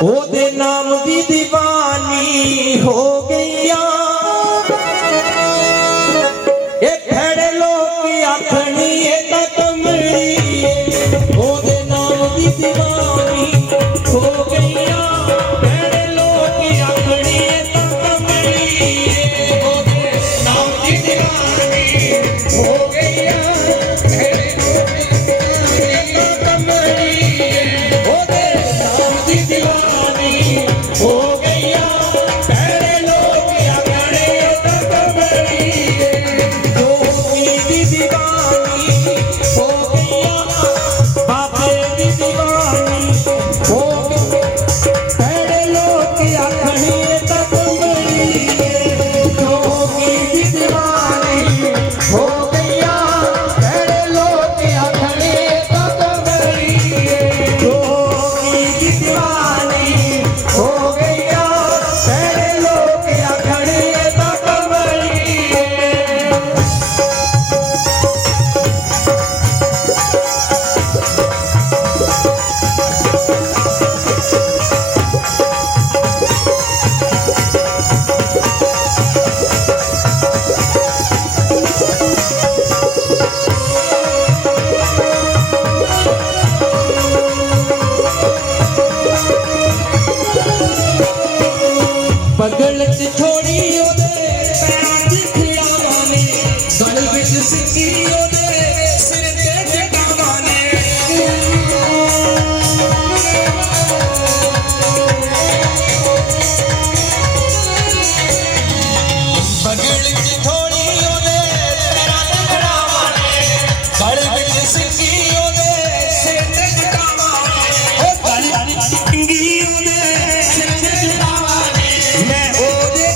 ओदे नाम दी दीवानी हो गईया। ये खड़े लोग आखनी है कमली, ओदे नाम दी दीवानी हो गईया। खड़े लोग आखनी है कमली, ओदे नाम दी दीवानी हो गईया। बगल च छोड़ी ओदे पैरां च खियावां ने, गल विच सिक्की ओदे सिर ते जटावां ने। बगल च छोड़ी ओदे पैरां च खियावां ने, गल विच सिक्की ओदे सिर ते जटावां ने। ओ गल सिक्की ओदे सिर ते जटावां ने। मैं ओदे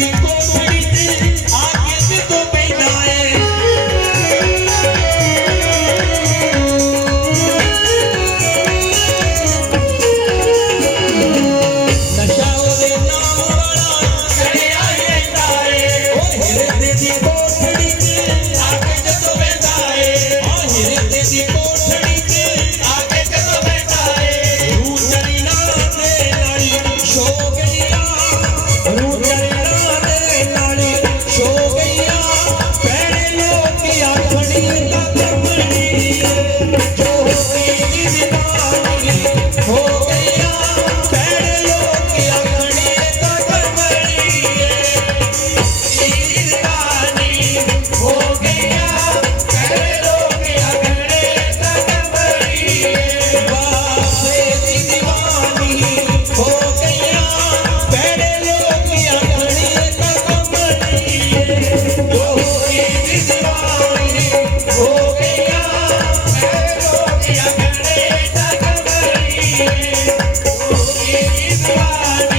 दी कोठड़ी च आके जदों बैठा है नशा ओदे नाम वाला चढ़िया रहंदा है ओ हिरदे दी कोठड़ी च आके जदों बैठा है ओ हिरदे दी कोठड़ी च आके जदों बैठा है रूह चली ना दे नाली शो गईया रूह चली ना दे नाली शो गईया पैणे लोग आखड़ी दा कमली जो होगी दीवानी हो गईया पैणे लोग आखड़ी दा कमली दीवानी हो गईया पैणे लोग आखड़ी दा कमली बाबे दी दीवानी हो गईया पैणे लोग आखड़ी दा कमली जो होगी दीवानी हो गईया पैणे लोग आखड़ी दा कमली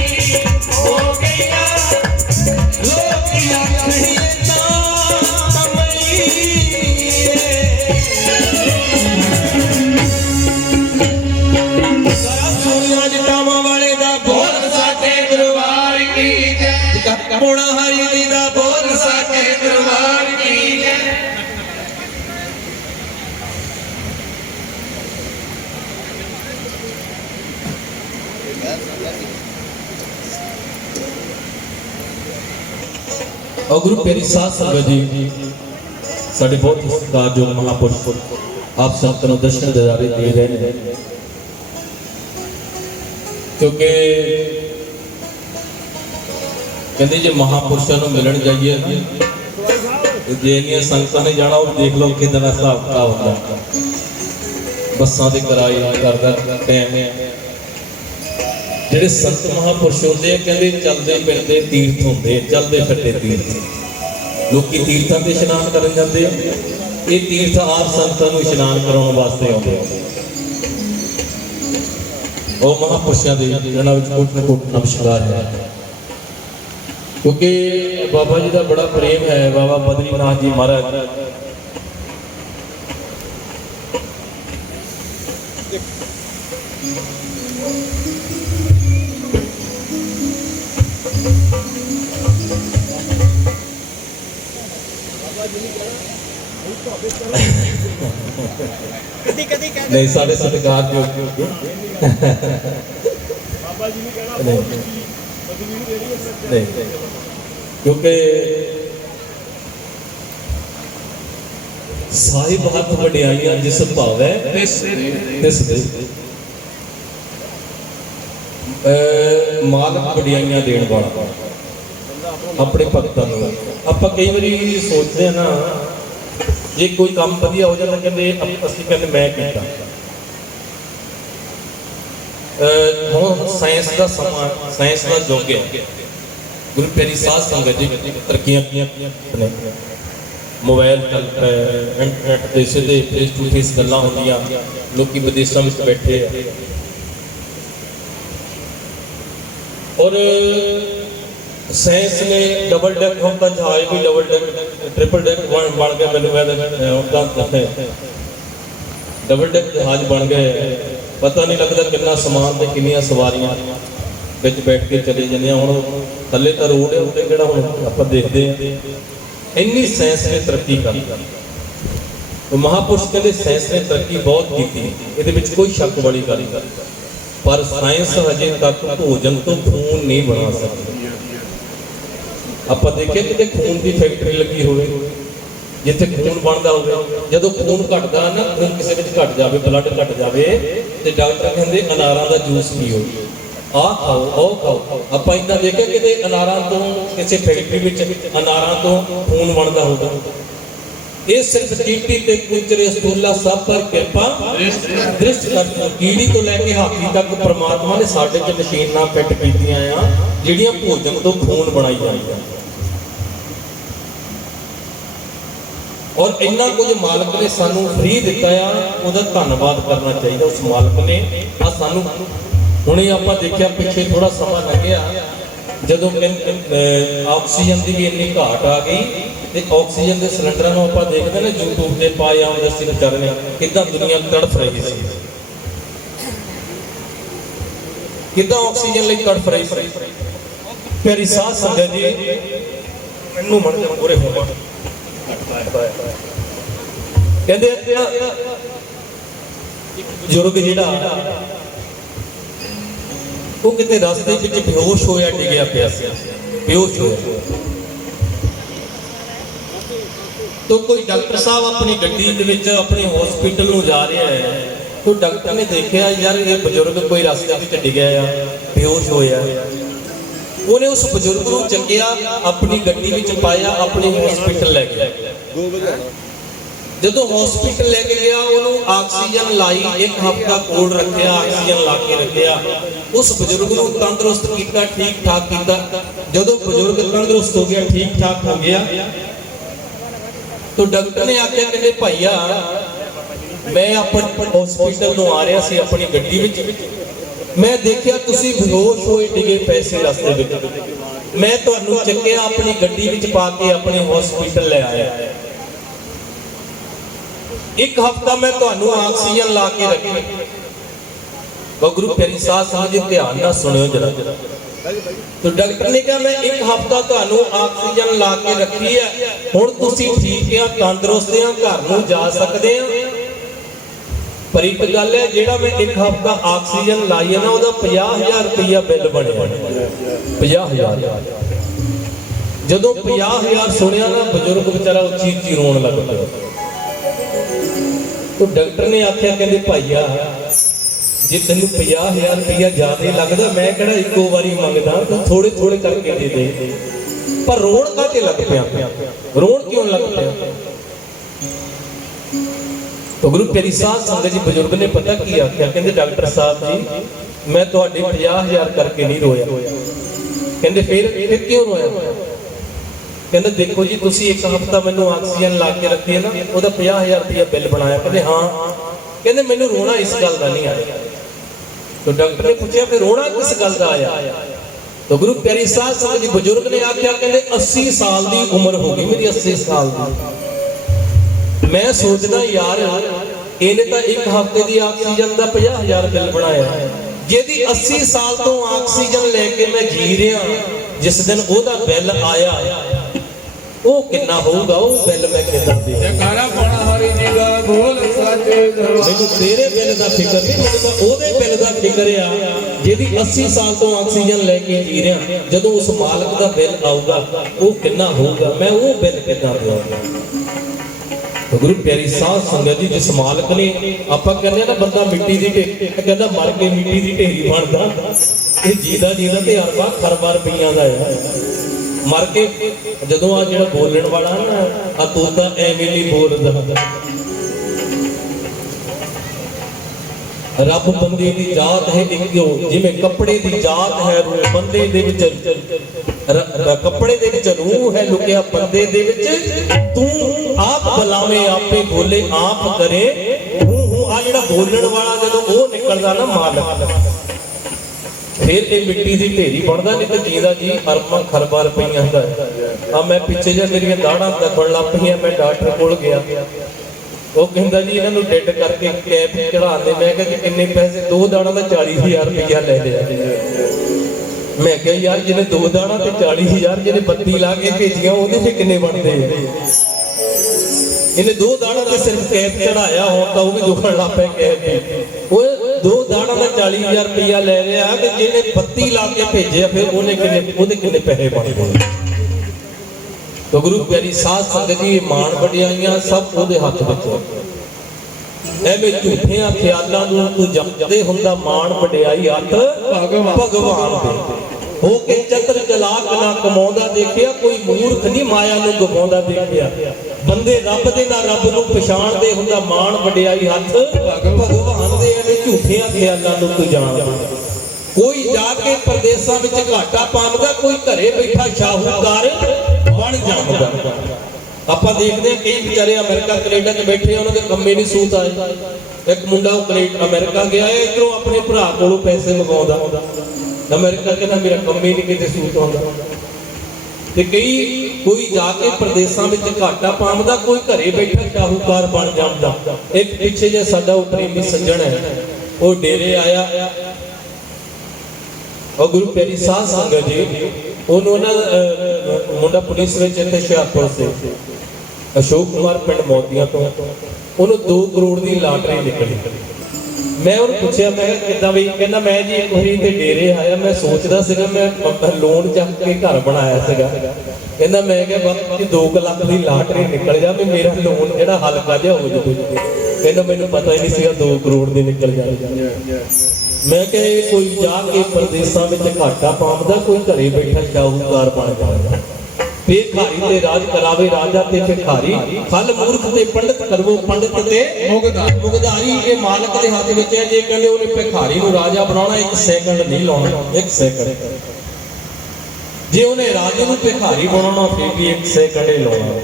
होगी दीवानी हो गईया लोग आखड़ी दा कमली सोनिया जटावा वाले दा बोल साथे दरबार की जय मोड़ा हरी दी दा बोल साथे दरबार की जय और गुरु प्यारी साध संगत जी साडे बहुत ही सत्कारयोग महापुरुष आप संगत नूं दर्शन दिदारे दे रहे हैं क्योंकि कहते जे महापुरुषों को मिलन जाइए जे इन्नियां संगतां ने जाना और देख लो कि हिसाब किताब होता बसां दे किराए करदा टाइम ਜਿਹੜੇ ਸੰਤ ਮਹਾਪੁਰਸ਼ ਹੁੰਦੇ ਆ ਕਹਿੰਦੇ ਚੱਲਦੇ ਫਿਰਦੇ ਤੀਰਥ ਹੁੰਦੇ ਚੱਲਦੇ ਫਿਰਦੇ ਤੀਰਥ ਲੋਕੀ ਤੀਰਥਾਂ ਤੇ ਇਸ਼ਨਾਨ ਕਰਨ ਜਾਂਦੇ ਆ ਇਹ ਤੀਰਥ ਆਪ ਸੰਤਾਂ ਨੂੰ ਇਸ਼ਨਾਨ ਕਰਾਉਣ ਵਾਸਤੇ ਆਉਂਦੇ ਆ ਉਹ ਮਹਾਪੁਰਸ਼ਾਂ ਦੇ ਜਨਾਂ ਵਿੱਚ ਕੋਟ ਨਾ ਕੋਟ ਨਮਸਕਾਰ ਹੈ क्योंकि बाबा जी का बड़ा प्रेम है बाबा बद्रीनाथ जी महाराज नहीं साढ़े सत्कार जो नहीं क्योंकि साहिब हथ वड्याइयां जिस भावै तिस मालक वड्याइयां देण वाला अपने भगतां नूं आपां कई वारी सोचदे हां ना जे कोई काम वधिया हो जाता कहते असीं कहते मैं कीता हुण साइंस का समा साइंस का युग है गुरु प्यारी साध संगत जी तरक्कियां ने मोबाइल चल इंटरनेट के सीधे फेस टू फेस गल्लां होंदियां लोग विदेशों में बैठे और साइंस ने डबल डेक होता जहाज भी डबल डेक ट्रिपल डेक बन गए मैंने डबल डेक जहाज बन गए पता नहीं लगता कितना समान ते कितनी सवारियां विच बैठ के चले जाने हुण थल्ले तो रोड है उत्ते किहड़ा हुण आपां देखदे हैं इन्नी साइंस ने तरक्की कर तो महापुरुष कहते साइंस ने तरक्की बहुत की ये कोई शक वाली गल नहीं पर साइंस हजे तक भोजन तो खून नहीं बना सकती आप देखे कि खून की फैक्ट्री लगी हो जिथे खून बनता हो जो खून घटता ना खून किसी में घट जाए ब्लड घट जाए तो डॉक्टर कहते अनारों का जूस पीओ आ खाओ ओ खाओ आप इदा देखे कि अनारों तो किसी फैक्ट्री में अनारों तो खून बनता होगा ये सिर्फ चींटी ते कुचरे स्थूला सब पर कृपा दृष्टि करता कीड़ी तो लैके हाथी तक परमात्मा ने साडे च मशीनां फिट कीतियां आ जिहड़ियां भोजन तो खून बनाई जांदियां और इन्ना कुछ मालिक ने सानू फ्री दिता है उहदा धन्नवाद करना चाहिए उस मालिक ने आ सानू हुणे आपां देखिया पिछे थोड़ा समा लग्या ਜਦੋਂ ਆਕਸੀਜਨ ਦੀ ਵੀ ਇੰਨੀ ਘਾਟ ਆ ਗਈ ਤੇ ਆਕਸੀਜਨ ਦੇ ਸਿਲੰਡਰਾਂ ਨੂੰ ਆਪਾਂ ਦੇਖਦੇ ਨੇ YouTube ਤੇ ਪਾਏ ਆਉਂਦੇ ਸੀ ਵਿਚਾਰੇ ਨੇ ਕਿੱਦਾਂ ਦੁਨੀਆ ਤੜਫ ਰਹੀ ਸੀ, ਕਿੱਦਾਂ ਆਕਸੀਜਨ ਲਈ ਤੜਫ ਰਹੀ ਸੀ। ਪਿਆਰੀ ਸਾਧ ਸੰਗਤ ਜੀ, ਮੈਨੂੰ ਮਨ ਦੇ ਪੂਰੇ ਹੋਵਾ ਕਹਿੰਦੇ ਬਜ਼ੁਰਗ ਜਿਹੜਾ ਉਹ ਕਿਤੇ ਰਸਤੇ ਵਿੱਚ ਬੇਹੋਸ਼ ਹੋਇਆ ਡਿੱਗਿਆ ਪਿਆ ਸੀ, ਬੇਹੋਸ਼ ਹੋਇਆ। तो कोई डॉक्टर साहब अपनी गड्डी दे विच अपने हॉस्पिटल नूं जा रहा है, तो डॉक्टर ने देखा यार ये बजुर्ग कोई रास्ते विच डिग्या आ, बेहोश होया। उन्हें उस बजुर्ग नूं चुक्या, अपनी गड्डी विच पाया, अपने हॉस्पिटल लै गया। जदों हॉस्पिटल लैके गया उन्होंने ऑक्सीजन लाई, एक हफ्ता कोल रखिया, ऑक्सीजन ला के रखिया, उस बजुर्ग को तंदुरुस्त किया, ठीक ठाक किया। जदों बजुर्ग तंदुरुस्त हो गया, ठीक ठाक हो गया, तो डॉक्टर ने आख्या कहते भाईया मैं अपने हॉस्पिटल नूं आ रहा सी अपनी गड्डी विच, मैं देखिया तुसीं बेहोश होए डिगे पैसे रास्ते विच, मैं तुहानूं चुक्किया अपनी गड्डी विच पा के अपने हॉस्पिटल ले आया। एक हफ्ता मैं तुहानू ऑक्सीजन ला के रखी। गुरु प्यारी साध संगत जी ध्यान नाल सुनियो जरा। तो डॉक्टर ने कहा मैं एक हफ्ता तुहानू ऑक्सीजन ला के रखी है, हुण तुसीं ठीक है, तंदुरुस्त है, घर नूं जा सकदे आ। पर एक गल है, जिहड़ा मैं एक हफ्ता ऑक्सीजन लाई है ना, उहदा 50,000 रुपया बिल बनिया। 50,000 जदों 50,000 सुनिया ना, बजुर्ग बेचारा उच्ची उच्ची रोण लग पिया। तो डॉक्टर ने आख्या कहते भाईया जे तेन 50,000 रुपया ज्यादा लगता, मैं कहना इको बारी मंगदा, तू थोड़े थोड़े करके दे दे। पर रोण काते लग पिया, रोण क्यों लग पिया? तो गुरु प्यारी साध संगत जी, बजुर्ग ने पता की आख्या, कहते डॉक्टर साहब जी मैं तुहाडे 50,000 करके नहीं रोया। कहते फिर क्यों रोया? कहते देखो जी तुसी एक हफ्ता मैनू ऑक्सीजन ला के रखी है ना, उहदा 50,000 रुपया बिल बनाया। कहते हाँ, कहते मैनू रोना इस गल का नहीं आया। तो डॉक्टर ने पूछा फिर रोना किस गल का आया? तो गुरु प्यारी साध संगत जी, बजुर्ग ने आख्या कहते 80 साल की उम्र हो गई मेरी, 80 साल की। मैं सोचदा यार इन्हें तो एक हफ्ते की ऑक्सीजन का 50,000 बिल बनाया, जिहदी 80 साल तो ऑक्सीजन लेके मैं जी रहा, जिस दिन ओहदा बिल आया वो कितना होगा, वो बिल मैं कितना दे। जयकारा पाना हरि जी दा बोल सच्चे दरबार। मैनूं तेरे बिल दा फिक्र नहीं, मैनूं तां ओहदे बिल दा फिक्र आ जिहदी 80 साल तो ऑक्सीजन लेके जी रहा, जदों उस मालक दा बिल आऊगा वो कितना होगा, मैं वो बिल कितना दूंगा। तो गुरु प्यारी साध संगत जी, जिस मालक ने आपां कहंदे ना बंदा मिट्टी दी ढेरी, कहंदा मर के मिट्टी दी ढेरी बनदा, ये जीदा जीदा ते अरबां खरबां रुपईयां दा है। मर के जदों आ जिहड़ा बोलण वाला ना आ तोता एवें नहीं बोलदा। रब बंदे दी जात है इक्को, जिवें कपड़े दी जात है रूह, बंदे दे विच कपड़े दे विच रूह है लुकिया, बंदे दे विच तू आप बुलावे आपे बोले आप करे हूं हूं। आ जिहड़ा बोलण वाला जदों ओ निकलदा ना मालक, फिर ये मिट्टी की ढेरी बनता, नहीं तो जीदा जी अरबां खरबां रुपईयां दा। आ मैं पिछे जे मेरियां दाढ़ां दबण लग पईयां, मैं डॉक्टर कोल गया, वो कहंदा जी इन्हां नूं डेड करके कैप चढ़ाते। मैं कहा किन्ने पैसे? 2 दाढ़ां दा 40,000 रुपया ले लिया। मैं कहा यार जिन्हें 2 दाढ़ां ते 40,000, जिन्हें 32 ला के भेजियां ओहदे फिर किन्ने बनदे? इन्हें 2 दाढ़ां ते सिर्फ कैप चढ़ाया हो तो वो भी दुखण लग पे कैप भी। वो 2 दाढ़ां दा 40,000 रुपया ले रहा है, जिन्हें 32 ला के भेजे फिर उन्हें किन्ने पैसे बनदे? तो गुरु प्यारी साध संगत जी, मान वडियाइयां सब उहदे हत्थ विच। एवें झूठियां ख्यालां नूं तूं जपदे हुंदा, मान वडियाई हत्थ भगवान दे। हो के चतर चलाक ना कमाउंदा देखिया, कोई मूर्ख नहीं माया नूं गवाउंदा देखिया। बंदे रब दे ना रब नूं पछाणदे हुंदा, मान वडियाई हत्थ भगवान दे। एवें झूठियां ख्यालां नूं तूं जाणदा। कोई जाके परदेसां विच घाटा पावदा, कोई घरे बैठा शाहूकार बन जांदा। आपां देखदे हां कई बेचारे अमेरिका कनेडा च बैठे, उन्हां दे कंमे नहीं सूत आए। एक मुंडा अमेरिका गया है, इधरों अपने भरा कोलों पैसे मंगाउंदा, अमेरिका कहना मेरा कम ही नहीं किते सूट आउंदा। ते कई कोई जाके प्रदेशों में घाटा पावदा, कोई घरे बैठा शाहूकार बन जाता। एक पिछे जे साडा वो प्रेमी सज्जन है, वो डेरे आया और गुरु प्यारी साध संगत जी उन्होंने मुंडा पुलिस में इतने हुशियारपुर से अशोक कुमार पिंड मोतिया तो उन्होंने 2 करोड़ की लाटरी निकली। मैं उन्हें पूछा मैं किदा बई, कहना मैं जी एक बारी ते डेरे आया, मैं सोचदा सीगा मैं लोन चक के घर बनाया सीगा। कहना मैं क्या बाकी 2 लाख की लाटरी निकल जा, मैं मेरा लोन जिहड़ा हल्का जिहा हो जाए। कहना मैनूं पता ही नहीं सीगा 2 करोड़ की निकल जाए। मैं क्या कोई जाके प्रदेशों में घाटा पावदा, कोई घरे बैठा शाहूकार बन जाता। बेखारी ते राज करावे राजा ते भिखारी, फल मूर्ख ते पंडित करवो पंडित ते मुगदारी। ये मालक दे हाथ विच है। जे कहंदे ओने भिखारी नूं राजा बनाउणा 1 सेकंड नहीं लाउणा, 1 सेकंड। जे ओने राजे नूं भिखारी बनाउणा फिर भी 1 सेकंड ही लाउणा।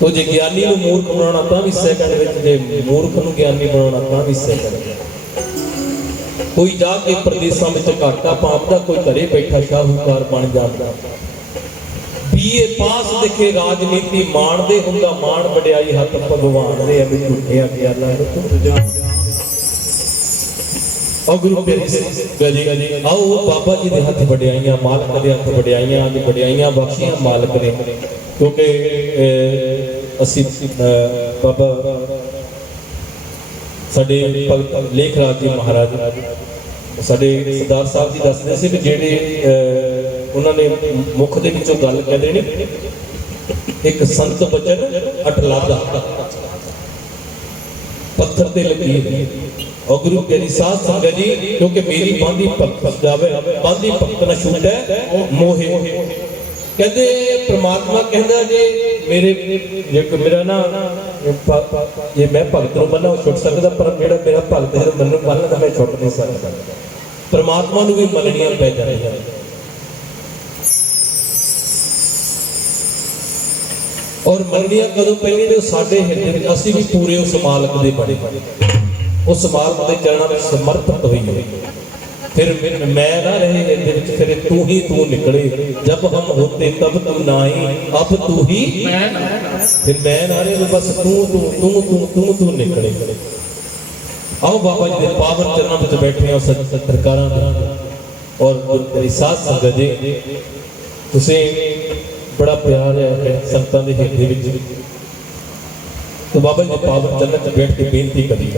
तो जे ज्ञानी नूं मूर्ख बनाउणा तां भी सेकंड विच, जे मूर्ख नूं ज्ञानी बनाउणा तां भी सेकंड। कोई जाके प्रदेशों में घाटा पावदा, कोई घरे बैठा शाहूकार बन जाता। बीए पास दिखे राजनीति माणदे हुंदा, मान वडियाई हथ भगवान दे अभी झूठियां ख्यालां नूं। और गुरु प्यारी गजी आओ बाबा जी दे हथ वडियाइयां, मालक दे हथ वडियाइयां, अज वडियाइयां बख्शियां मालक ने। क्योंकि असीं बाबा साडे भगत लेख राज जी महाराज साडे सरदार साहब जी दसदे सी कि जेडे उन्होंने मुख दे विचों गल कहंदे ने, एक संत बचन अटलादा पत्थर ते लकीर। और गुरु प्यारी साध संगत जी, क्योंकि मेरी बांधी भगत जावे बांधी भगत न छूटे मोहे। कहते परमात्मा कहंदा जे मेरे मेरा ना ये मैं भगत नूं मन्ना छुट सकदा, पर मेरा मेरा भगत जो मैनूं मन्नदा मैं छुट नहीं सकदा। परमात्मा नूं भी मन्नणियां पै जांदियां। और मन्नणियां कदों पैंदियां ने साडे हिरदे विच, असीं भी पूरे उस मालक दे बने, उस मालक दे चरणां विच समर्पित होईए। फिर मैं ना रहे हिरदे विच, फिर तू ही तू निकले। जब हम होते तब तू नाई, अब तू ही फिर मैं ना रहे, बस तू तू तू तू तू तू निकले। आओ बाबा जी के पावन चरणों में बैठे हो सरकारां और तेरी साध संगत जी, तुसीं बड़ा प्यार है संतां दे हिरदे विच। तो बाबा जी के पावन चरणों में बैठ के बेनती करी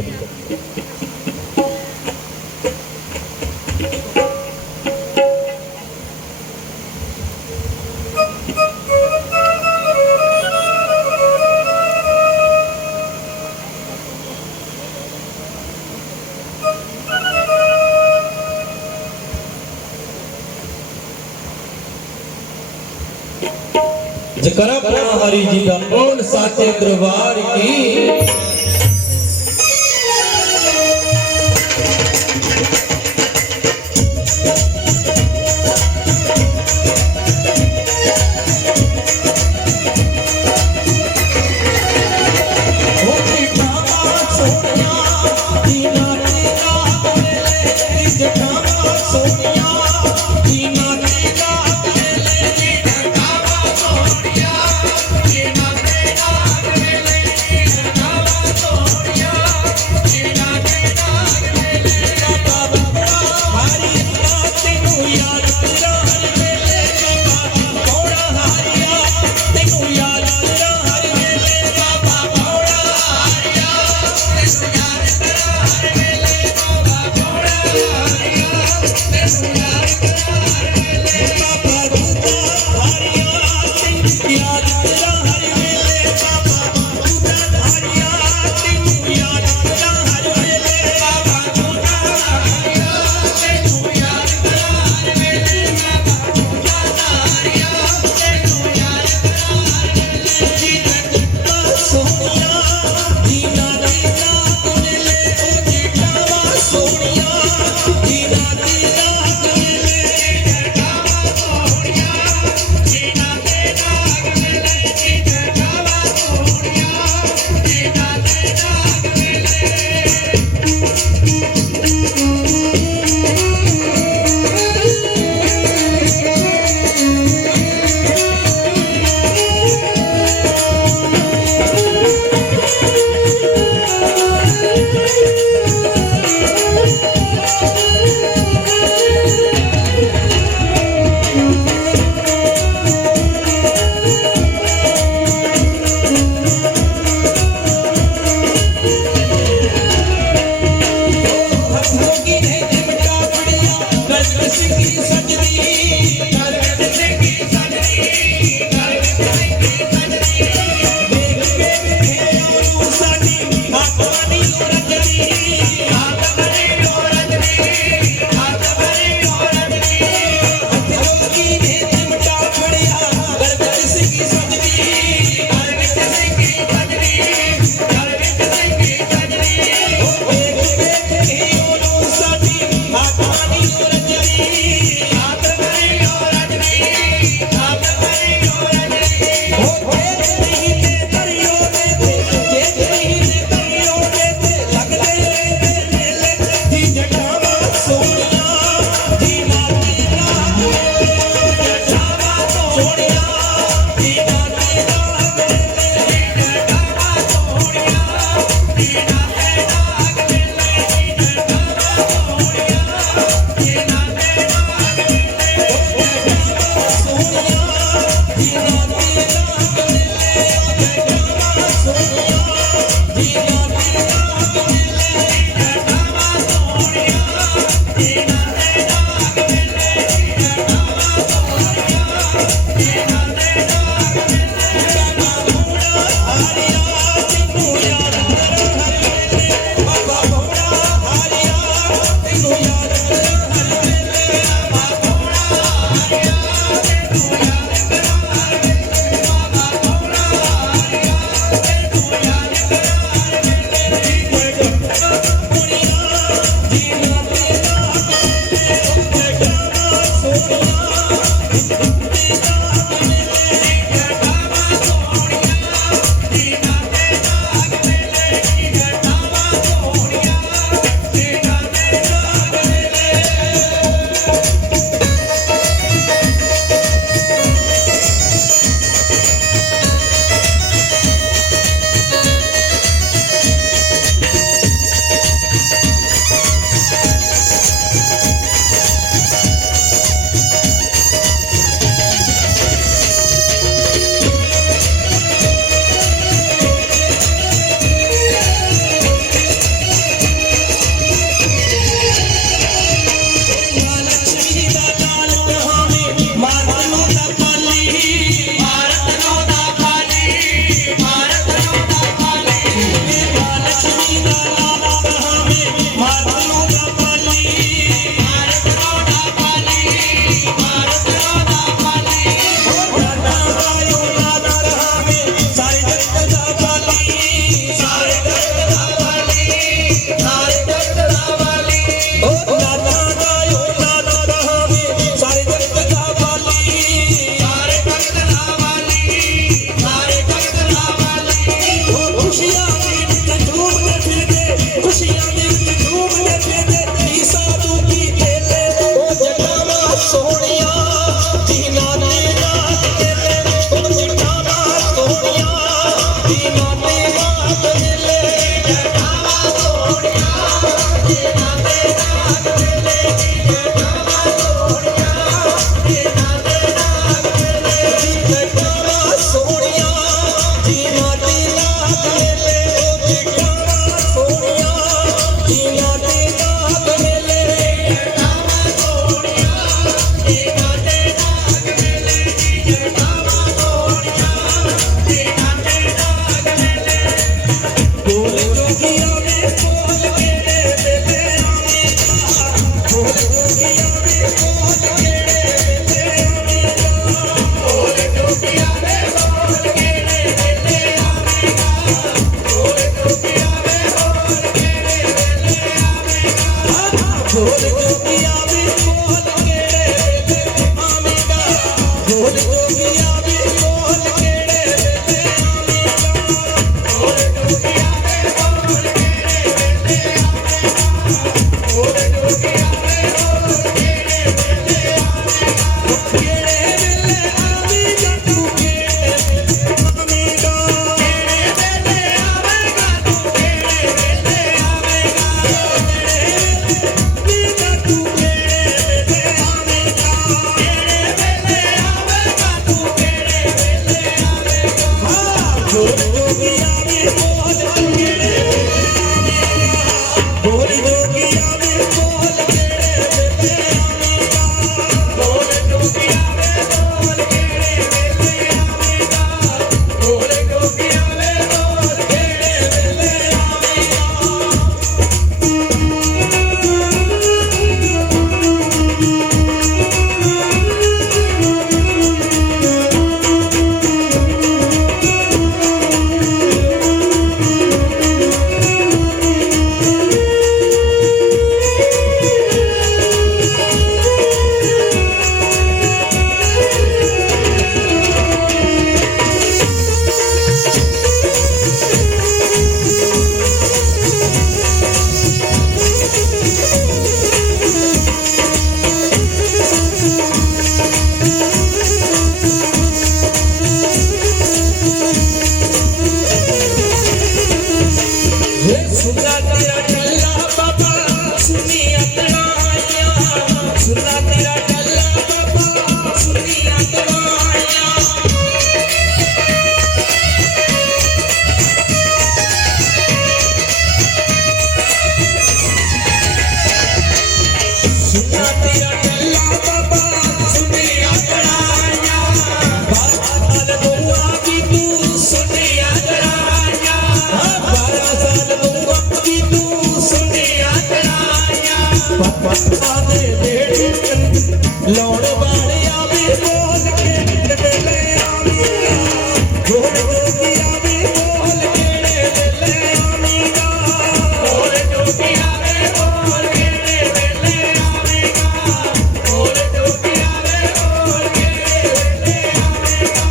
जकरा प्राण हरि जी का बोल साचे दरबार की।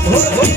Oh,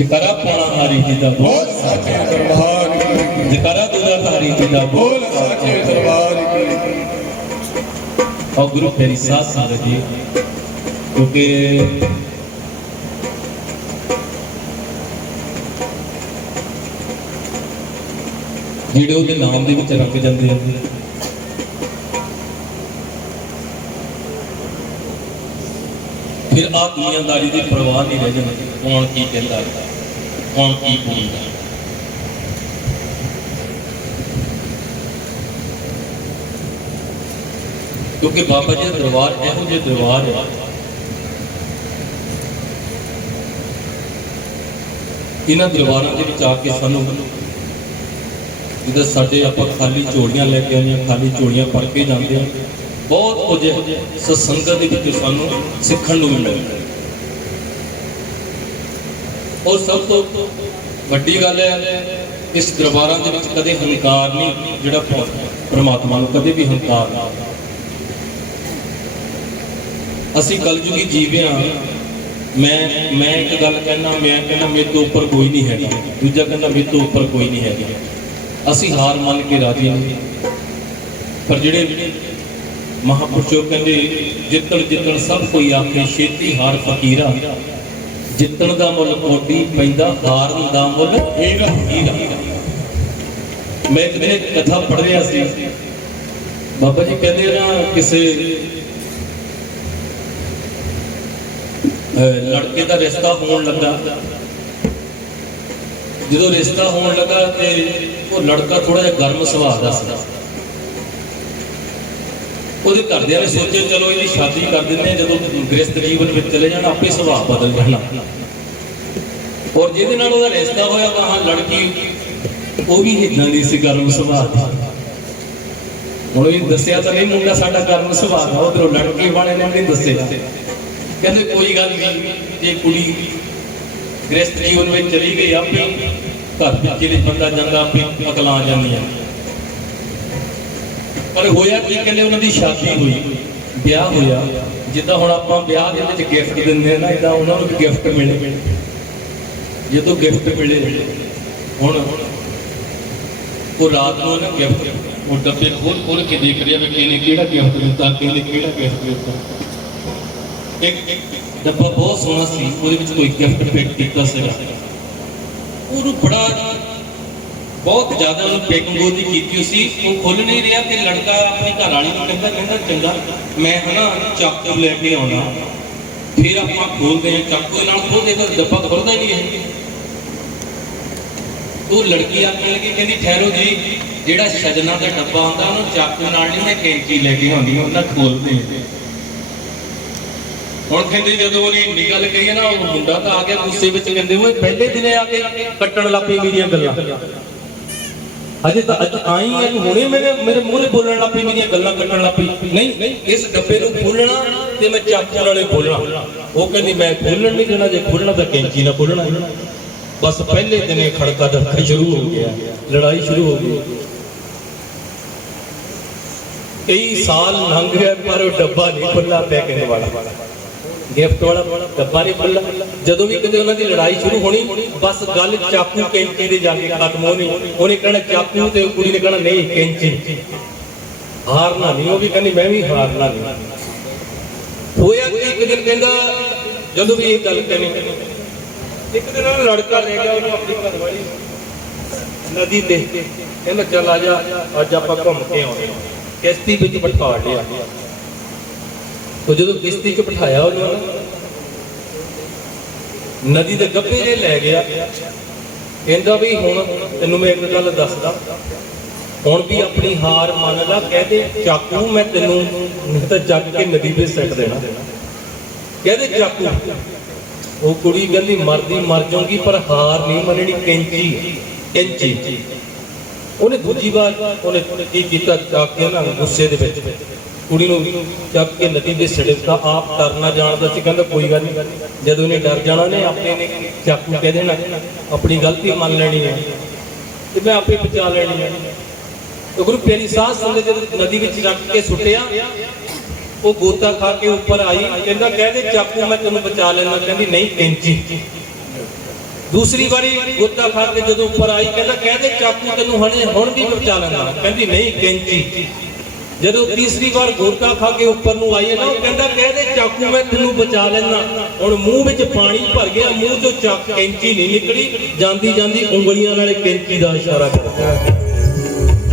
जकारा पाना हारी जी दा बोल साचे दरबार की जकारा दूजा हारी जी दा बोल साचे दरबार की। और गुरु फेरी साथ संगत जी क्योंकि ਜਿਹੜੇ ਉਹਦੇ ਨਾਮ ਦੇ ਵਿੱਚ ਰੰਗ ਜਾਂਦੇ ਆ ਫਿਰ ਆ ਦੁਨੀਆਦਾਰੀ ਦੀ ਪਰਵਾਹ ਨਹੀਂ ਰਹਿ ਜਾਂਦੀ ਕੌਣ ਕੀ ਕਹਿੰਦਾ ਕੌਣ ਕੀ ਬੋਲਦਾ। ਕਿਉਂਕਿ ਬਾਬਾ ਜੀ ਦਾ ਦਰਬਾਰ ਇਹੋ ਜਿਹੇ ਦਰਬਾਰ ਹੈ ਇਹਨਾਂ ਦਰਬਾਰਾਂ ਦੇ ਵਿੱਚ ਆ ਕੇ ਸਾਨੂੰ ਜਿੱਦਾਂ ਸਾਡੇ ਆਪਾਂ ਖਾਲੀ ਝੋਲੀਆਂ ਲੈ ਕੇ ਆਉਂਦੇ ਹਾਂ ਖਾਲੀ ਝੋਲੀਆਂ ਭਰ ਕੇ ਜਾਂਦੇ ਹਾਂ ਬਹੁਤ ਕੁਝ ਸਤਸੰਗਤ ਦੇ ਵਿੱਚ ਸਾਨੂੰ ਸਿੱਖਣ ਨੂੰ ਮਿਲਦਾ। ਔਰ ਸਭ ਤੋਂ ਵੱਡੀ ਗੱਲ ਹੈ ਇਸ ਦਰਬਾਰਾਂ ਦੇ ਵਿੱਚ ਕਦੇ ਹੰਕਾਰ ਨਹੀਂ ਜਿਹੜਾ ਪਰਮਾਤਮਾ ਨੂੰ ਕਦੇ ਵੀ ਹੰਕਾਰ ਨਹੀਂ। ਅਸੀਂ ਕਲਯੁਗੀ ਜੀਵ ਹਾਂ। ਮੈਂ ਇੱਕ ਗੱਲ ਕਹਿਣਾ ਮੈਂ ਕਹਿੰਦਾ ਮੇਰੇ ਤੋਂ ਉੱਪਰ ਕੋਈ ਨਹੀਂ ਹੈਗਾ ਦੂਜਾ ਕਹਿੰਦਾ ਮੇਰੇ ਤੋਂ ਉੱਪਰ ਕੋਈ ਨਹੀਂ ਹੈਗਾ। ਅਸੀਂ ਹਾਰ ਮੰਨ ਕੇ ਰਾਜੀ ਨਹੀਂ ਪਰ ਜਿਹੜੇ ਮਹਾਂਪੁਰਸ਼ੋ ਕਹਿੰਦੇ ਜਿੱਤਣ ਜਿੱਤਣ ਸਭ ਕੋਈ ਆਖੇ ਛੇਤੀ ਹਾਰ ਫਕੀਰਾ ਜਿੱਤਣ ਦਾ ਮੁੱਲ ਕੋਟੀ ਪੈਂਦਾ ਹਾਰਨ ਦਾ ਮੁੱਲ ਹੀਰਾ। ਮੈਂ ਇੱਕ ਦਿਨ ਕਥਾ ਪੜ੍ਹ ਰਿਹਾ ਸੀ ਬਾਬਾ ਜੀ ਕਹਿੰਦੇ ਨਾ ਕਿਸੇ ਲੜਕੇ ਦਾ ਰਿਸ਼ਤਾ ਹੋਣ ਲੱਗਾ ਜਦੋਂ ਰਿਸ਼ਤਾ ਹੋਣ ਲੱਗਾ ਤੇ ਉਹ ਲੜਕਾ ਥੋੜਾ ਜਿਹਾ ਗਰਮ ਸੁਭਾਅ ਦਾ ਸੀ। ਉਹਦੇ ਘਰਦਿਆਂ ਨੇ ਸੋਚਿਆ ਚਲੋ ਇਹਦੀ ਸ਼ਾਦੀ ਕਰ ਦਿੰਦੇ ਆ ਜਦੋਂ ਗ੍ਰਸਥ ਜੀਵਨ ਵਿੱਚ ਚਲੇ ਜਾਣਾ ਆਪੇ ਸੁਭਾਅ ਬਦਲ ਜਾਣਾ। ਔਰ ਜਿਹਦੇ ਨਾਲ ਉਹਦਾ ਰਿਸ਼ਤਾ ਹੋਇਆ ਤਾਂ ਲੜਕੀ ਉਹ ਵੀ ਇਦਾਂ ਦੀ ਸੀ ਗਰਮ ਸੁਭਾਅ ਦੀ। ਹੁਣ ਇਹ ਦੱਸਿਆ ਤਾਂ ਨਹੀਂ ਮੁੰਡਾ ਸਾਡਾ ਗਰਮ ਸੁਭਾਅ ਦਾ ਉਧਰੋਂ ਲੜਕੀ ਵਾਲੇ ਨੇ ਨਹੀਂ ਦੱਸਿਆ। ਕਹਿੰਦੇ ਕੋਈ ਗੱਲ ਨਹੀਂ ਜੇ ਕੁੜੀ ਗ੍ਰਸਥ ਜੀਵਨ ਵਿੱਚ ਚਲੀ ਗਈ ਆਪੇ ਘਰ ਵਿੱਚ ਜਿਹੜੇ ਬੰਦਾ ਜਾਂਦਾ ਆਪੇ ਅਕਲਾਂ ਆ ਜਾਂਦੀਆਂ। ਪਰ ਹੋਇਆ ਕੀ ਕਹਿੰਦੇ ਉਹਨਾਂ ਦੀ ਸ਼ਾਦੀ ਹੋਈ ਵਿਆਹ ਹੋਇਆ ਜਿੱਦਾਂ ਹੁਣ ਆਪਾਂ ਵਿਆਹ ਦੇ ਵਿੱਚ ਗਿਫਟ ਦਿੰਦੇ ਆ ਨਾ ਇਦਾਂ ਉਹਨਾਂ ਨੂੰ ਵੀ ਗਿਫਟ ਮਿਲੇ। ਜਦੋਂ ਗਿਫਟ ਮਿਲੇ ਹੁਣ ਉਹ ਰਾਤ ਨੂੰ ਨਾ ਗਿਫਟ ਉਹ ਡੱਬੇ ਖੋਲ ਕੇ ਦੇਖ ਰਿਹਾ ਵੀ ਕਿਹਨੇ ਕਿਹੜਾ ਗਿਫਟ ਦਿੱਤਾ ਕਿਹਨੇ ਕਿਹੜਾ ਗਿਫਟ ਦਿੱਤਾ। ਇੱਕ ਡੱਬਾ ਬਹੁਤ ਸੋਹਣਾ ਸੀ ਉਹਦੇ ਵਿੱਚ ਕੋਈ ਗਿਫਟ ਪੈਕ ਕੀਤਾ ਸੀਗਾ। ਉਹਨੂੰ ਬੜਾ ਬਹੁਤ ਜ਼ਿਆਦਾ ਉਹਨੂੰ ਪੈਕਿੰਗ ਉਹਦੀ ਕੀਤੀ ਸੀ ਉਹ ਖੁੱਲ ਨਹੀਂ ਰਿਹਾ ਤੇ ਲੜਕਾ ਆਪਣੀ ਘਰ ਵਾਲੀ ਨੂੰ ਕਹਿੰਦਾ ਚੰਗਾ ਮੈਂ ਹਨਾ ਚਾਕੂ ਲੈ ਕੇ ਆਉਣਾ ਫਿਰ ਆਪਾਂ ਖੋਲਦੇ ਹਾਂ ਚਾਕੂ ਨਾਲ ਖੋਲਦੇ ਤਾਂ ਡੱਬਾ ਖੁੱਲਦਾ ਨਹੀਂ ਹੈ। ਉਹ ਲੜਕੀ ਆਖਣ ਲੱਗੀ ਕਹਿੰਦੀ ਠਹਿਰੋ ਜੀ ਜਿਹੜਾ ਸਜਣਾ ਦਾ ਡੱਬਾ ਹੁੰਦਾ ਉਹਨੂੰ ਚਾਕੂ ਨਾਲ ਨਹੀਂ ਮੈਂ ਕੈਂਚੀ ਲੈ ਕੇ ਆਉਂਦੀ ਉਹਨਾਂ ਖੋਲਦੇ। ਹੁਣ ਕਹਿੰਦੇ ਜਦੋਂ ਉਹਨੇ ਇੰਨੀ ਗੱਲ ਕਹੀ ਹੈ ਨਾ ਉਹ ਮੁੰਡਾ ਤਾਂ ਆ ਗਿਆ ਗੁੱਸੇ ਵਿੱਚ ਕਹਿੰਦੇ ਓਏ ਪਹਿਲੇ ਦਿਨੇ ਆ ਕੇ ਕੱਟਣ ਲੱਪੀ ਮੇਰੀਆਂ ਗੱਲਾਂ ਅਜੇ ਤਾਂ ਅੱਜ ਆਈ ਹੈ ਹੁਣੇ ਮੇਰੇ ਮੂਹਰੇ ਬੋਲਣ ਲੱਪੀ ਮੇਰੀਆਂ ਗੱਲਾਂ ਕੱਟਣ ਲੱਪੀ। ਨਹੀਂ ਇਸ ਡੱਬੇ ਨੂੰ ਖੋਲਣਾ ਤੇ ਮੈਂ ਚਾਕੂ ਨਾਲੇ ਖੋਲਣਾ। ਉਹ ਕਹਿੰਦੀ ਮੈਂ ਖੋਲਣ ਨਹੀਂ ਦੇਣਾ ਜੇ ਖੋਲਣਾ ਤਾਂ ਕੈਂਚੀ ਨਾਲ ਖੋਲਣਾ। ਬਸ ਪਹਿਲੇ ਦਿਨੇ ਖੜਕਾ ਦੜਕਾ ਸ਼ੁਰੂ ਹੋ ਗਿਆ ਲੜਾਈ ਸ਼ੁਰੂ ਹੋ ਗਈ। ਕਈ ਸਾਲ ਲੰਘ ਗਏ ਪਰ ਉਹ ਡੱਬਾ ਨਹੀਂ ਖੁੱਲਾ ਪੈਕਿੰਗ ਵਾਲਾ ਗਿਫਟ ਵਾਲਾ ਡੱਬਾ ਨਹੀਂ ਖੁੱਲਾ। ਜਦੋਂ ਵੀ ਕਦੇ ਉਹਨਾਂ ਦੀ ਲੜਾਈ ਸ਼ੁਰੂ ਹੋਣੀ ਬਸ ਗੱਲ ਚਾਕੂ ਕੈਂਚੀ ਦੇ ਜਾ ਕੇ ਖਤਮ ਹੋਣੀ। ਉਹਨੇ ਕਹਿਣਾ ਚਾਕੂ ਤੇ ਕੁੜੀ ਨੇ ਕਹਿਣਾ ਨਹੀਂ ਕੈਂਚੀ। ਹਾਰਨਾ ਨਹੀਂ ਉਹ ਵੀ ਕਹਿੰਦੀ ਮੈਂ ਵੀ ਹਾਰਨਾ ਨਹੀਂ। ਹੋਇਆ ਕਿ ਇੱਕ ਦਿਨ ਕਹਿੰਦਾ ਜਦੋਂ ਵੀ ਇਹ ਗੱਲ ਕਰਨੀ एक दिन लड़का ले गया उन्हें अपनी घरवाली नदी ते कहना चल आ जा अज आप घूम के आने किश्ती विच बिठा लिया तो जो किश्ती च बिठाया उन्होंने नदी के गप्पे जे लै गया कहता भी हुण तैनूं मैं एक गल दसदा हुण भी अपनी हार मन ला कहते चाकू मैं तैनूं तो जग के नदी पे सट देना कहते चाकू वो कुड़ी कहती मरदी मर जाऊंगी पर हार नहीं मननी कैंची कैंची उन्हें दूजी बार उन्हें की कीता चाके ना गुस्से दे विच कुड़ी नूं चक के नदी दे सड़ता आप डरना जानदा सी कहंदा कोई गल नहीं जदों ने डर जाना ने अपने ने चाकू कह देना अपनी गलती मान लेनी है ते मैं आपे बचा लेनी है तो गुरु प्यारी साध संगत जब नदी विच रख के सुटिया वो गोता खा के ऊपर आई कहंदा कह दे चाकू मैं तैनूं बचा लेना कहंदी नहीं कैंची दूसरी बारी गोता खा के जदों ऊपर आई कहंदा कह दे चाकू तैनूं हुण भी बचा लेना कहंदी नहीं कैंची जदों तीसरी बार गोता खा के ऊपर नूं आई है ना कहंदा कह दे चाकू मैं तैनूं बचा लेना हुण मूंह विच पानी भर गया मूंह चों चाक कैंची नहीं निकली जांदी जांदी उंगलियां नाल कैंची दा इशारा करदा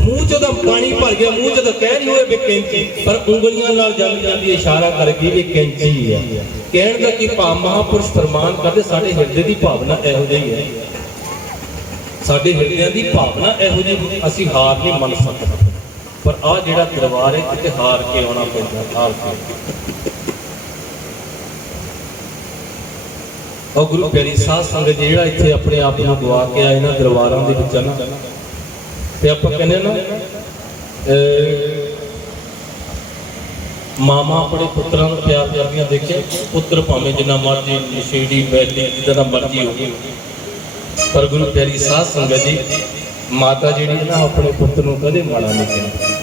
मुंह चों तां पानी भर गया मुंह चों तां कह नहीं होए भी कैंची पर उंगलियां नाल जांदी जांदी इशारा कर गई भी कैंची है कहण दा कि भाव महापुरुष फरमान करदे साडे हिरदे दी भावना इहो जिही है साडे हिरदिਆਂ ਦੀ भावना इहो जिही ਅਸੀਂ हार नहीं मन सकते पर आ जिहड़ा दरबार है किते हार के आना पैंदा हार के और गुरु प्यारी साध संगत जिहड़ा इत्थे अपने आप ਨੂੰ गवा के आए ना दरबारां ਦੇ ਵਿੱਚ ना ते आपां कहने ना मामा अपने पुत्रां ਨੂੰ प्यार करदियां देखे पुत्र भावें जिन्ना मर्जी नशेड़ी बैली जिदा मर्जी हो पर गुरु प्यारी साध संगत जी माता जी ना अपने पुत्र ਨੂੰ कदे माड़ा नहीं कहती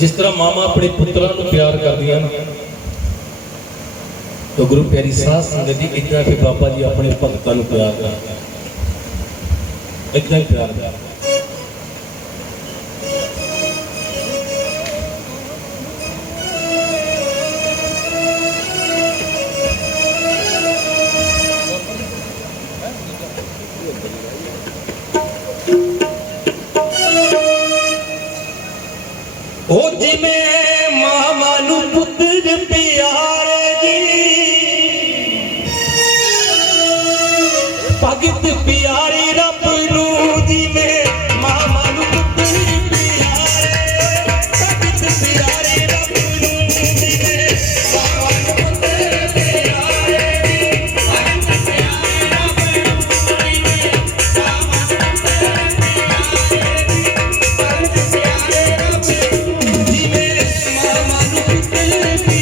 जिस तरह मामा अपने पुत्रां ਨੂੰ प्यार करदियां ना तो गुरु प्यारी साध संगत जी इतना फिर बाबा जी अपने भगतां ਨੂੰ प्यार करते इतना ही प्यार करते ओ जिमें मामा नू पुत्र प्यारे जी भगत प्यारी रब नू जिमें मामा नू पुत्र प्यारे भगत प्यारी रब नू जिमें मामा नू पुत्र प्यारे भगत प्यारी रब नू जिमें मामा नू पुत्र प्यारे भगत प्यारे रब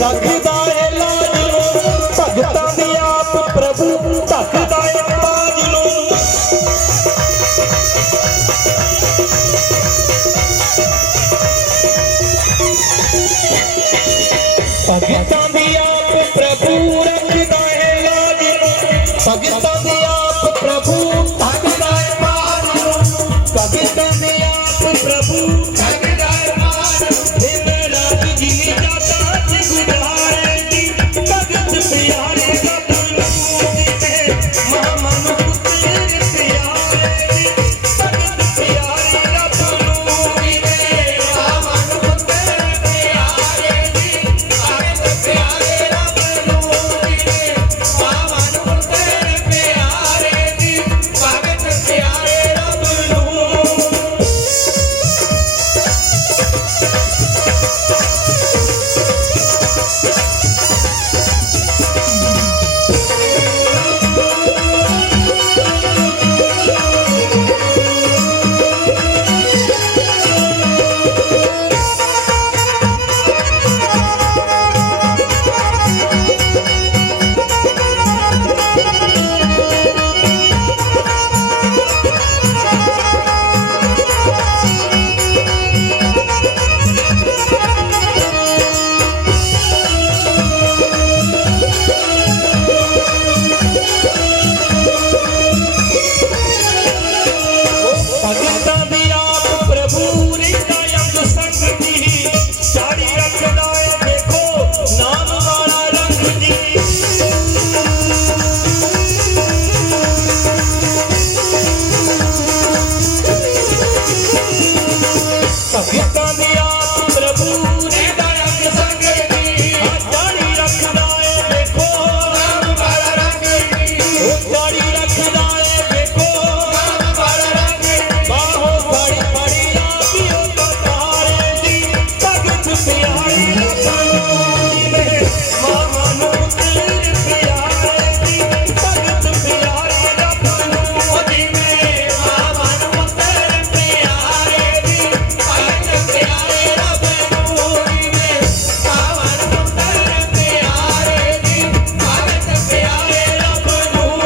रखदा है लाज लो भगतां दी आप प्रभु ढकदा है बाज लो भगतां दी आप प्रभु रखदा है लाज लो भगतां दी आप प्रभु ढकदा है बाज लो भगतां दी आप प्रभु ढकदा है बाज लो मेरा जी जाता गुजारे दी भगत प्यारे का तलूदी ते महामन तेरे प्यारे दी भगत प्यारे का तलूदी ते महामन तेरे प्यारे दी भगत प्यारे का तलूदी ते महामन तेरे प्यारे दी भगत प्यारे का तलूदी भगतां दी आप प्रभु रिश्ता अंग संग जी चाड़ी रखदा है देखो नाम वाला रंग जी भगतां दी आप प्रभु रिश्ता अंग संग जी चाड़ी रखदा है देखो नाम वाला रंग जी चाड़ी रखदा है देखो नाम वाला रंग बाहों बड़ी बड़ी रातियों बतारे दी भगत प्यारी रखनोई में मानो तेरे प्यारे दी भगत प्यारी रखनोई में मानो तेरे प्यारे दी भगत प्यारे रखनोई में मानो तेरे प्यारे दी भगत प्यारे रखनोई